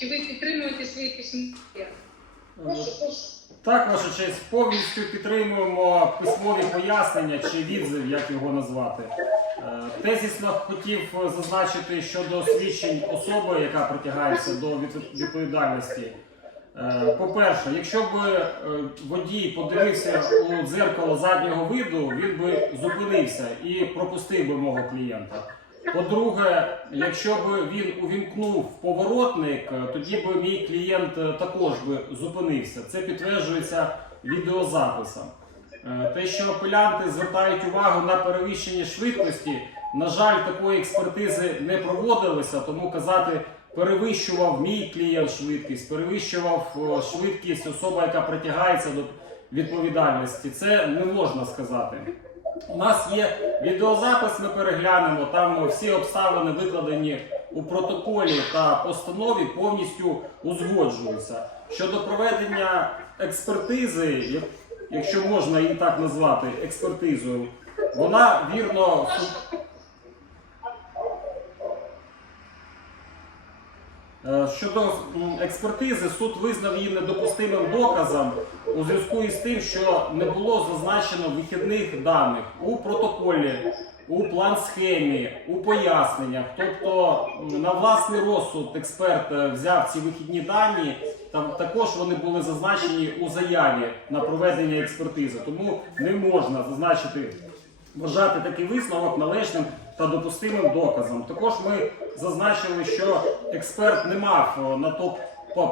Чи ви підтримуєте свої письмові? Прошу, прошу. Так, ваша честь, повністю підтримуємо письмові пояснення чи відзив, як його назвати. Е, Тезісно хотів зазначити щодо свідчень особи, яка притягається до від- відповідальності. Е, По-перше, якщо б е, водій подивився у дзеркало заднього виду, він би зупинився і пропустив би мого клієнта. По-друге, якщо б він увімкнув поворотник, е, тоді б мій клієнт е, також би зупинився. Це підтверджується відеозаписом. Е, Те, що апелянти звертають увагу на перевищення швидкості, на жаль, такої експертизи не проводилося, тому казати перевищував мій клієнт швидкість, перевищував швидкість особа, яка притягається до відповідальності. Це не можна сказати. У нас є відеозапис, ми переглянемо. Там всі обставини викладені у протоколі та постанові повністю узгоджуються. Щодо проведення експертизи, якщо можна її так назвати, експертизою, вона вірно су- Е, Щодо експертизи, суд визнав її недопустимим доказом у зв'язку із тим, що не було зазначено вихідних даних у протоколі, у план-схемі, у поясненнях. Тобто на власний розсуд експерт е, взяв ці вихідні дані. Там також вони були зазначені у заяві на проведення експертизи, тому не можна зазначити вважати такий висновок належним та допустимим доказом. Також ми зазначили, що експерт не мав о, на то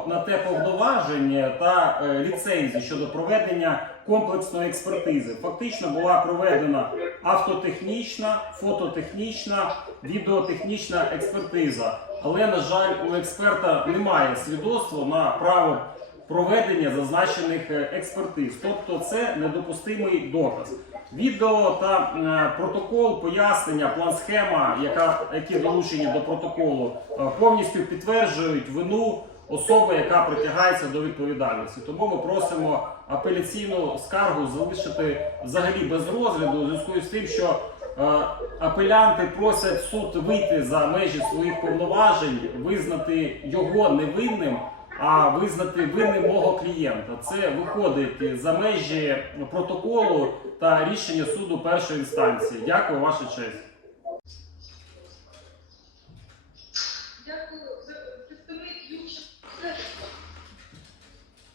на те повноваження та е, ліцензії щодо проведення комплексної експертизи. Фактично була проведена автотехнічна, фототехнічна, відеотехнічна експертиза. Але, на жаль, у експерта немає свідоцтва на право проведення зазначених е, експертиз. Тобто це недопустимий доказ. Відео та е, протокол, пояснення, план-схема, яка, які долучені до протоколу, е, повністю підтверджують вину особи, яка притягається до відповідальності. Тому ми просимо апеляційну скаргу залишити взагалі без розгляду у зв'язку з тим, що апелянти просять суд вийти за межі своїх повноважень, визнати його невинним а визнати винним мого клієнта. Це виходить за межі протоколу та рішення суду першої інстанції. Дякую, ваша честь.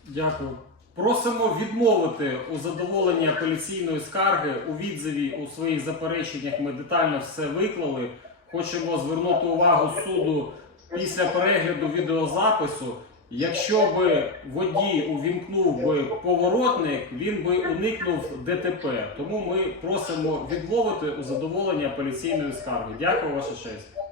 Дякую. Просимо відмовити у задоволенні апеляційної скарги у відзиві у своїх запереченнях. Ми детально все виклали. Хочемо звернути увагу суду після перегляду відеозапису. Якщо би водій увімкнув би поворотник, він би уникнув ДТП. Тому ми просимо відмовити у задоволення поліційної скарги. Дякую, ваша честь.